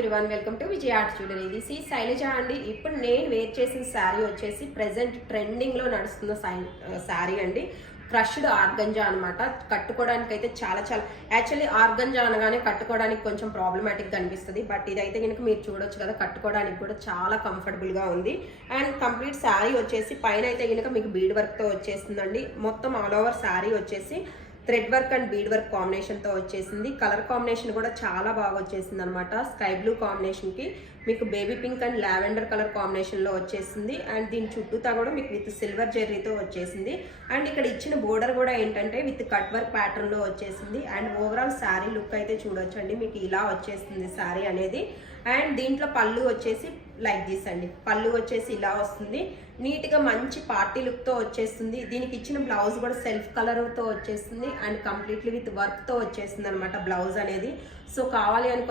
Everyone, welcome to Vijaya art jewellery. This ఈ శైలజ అండి. ఇప్పుడు నేను వేర్ చేసిన శారీ వచ్చేసి ప్రెసెంట్ ట్రెండింగ్లో నడుస్తున్న శారీ అండి. క్రష్డ్ ఆర్గంజా అనమాట. కట్టుకోవడానికి అయితే చాలా యాక్చువల్లీ ఆర్గంజా అనగానే కట్టుకోవడానికి కొంచెం ప్రాబ్లమాటిక్గా అనిపిస్తుంది. బట్ ఇదైతే కనుక మీరు చూడొచ్చు కదా, కట్టుకోవడానికి కూడా చాలా కంఫర్టబుల్గా ఉంది. అండ్ కంప్లీట్ శారీ వచ్చేసి పైన అయితే కనుక మీకు బీడ్ వర్క్తో వచ్చేస్తుందండి. మొత్తం ఆల్ ఓవర్ శారీ వచ్చేసి thread work and bead work కాంబినేషన్తో వచ్చేసింది. కలర్ కాంబినేషన్ కూడా చాలా బాగా వచ్చేసింది అనమాట. స్కై బ్లూ కాంబినేషన్కి మీకు baby pink and lavender colour కాంబినేషన్లో వచ్చేసింది. అండ్ దీని చుట్టూతా కూడా మీకు విత్ సిల్వర్ జెర్రీతో వచ్చేసింది. అండ్ ఇక్కడ ఇచ్చిన బోర్డర్ కూడా ఏంటంటే విత్ కట్ వర్క్ ప్యాటర్న్లో వచ్చేసింది. అండ్ ఓవరాల్ శారీ లుక్ అయితే చూడొచ్చండి, మీకు ఇలా వచ్చేస్తుంది శారీ అనేది. అండ్ దీంట్లో పళ్ళు వచ్చేసి లైక్ దిస్ అండి. పళ్ళు వచ్చేసి ఇలా వస్తుంది. నీట్గా మంచి పార్టీ లుక్తో వచ్చేస్తుంది. దీనికి ఇచ్చిన బ్లౌజ్ కూడా సెల్ఫ్ కలర్తో వచ్చేస్తుంది. అండ్ కంప్లీట్లీ విత్ వర్క్తో వచ్చేస్తుంది అనమాట బ్లౌజ్ అనేది. సో కావాలి అనుకునే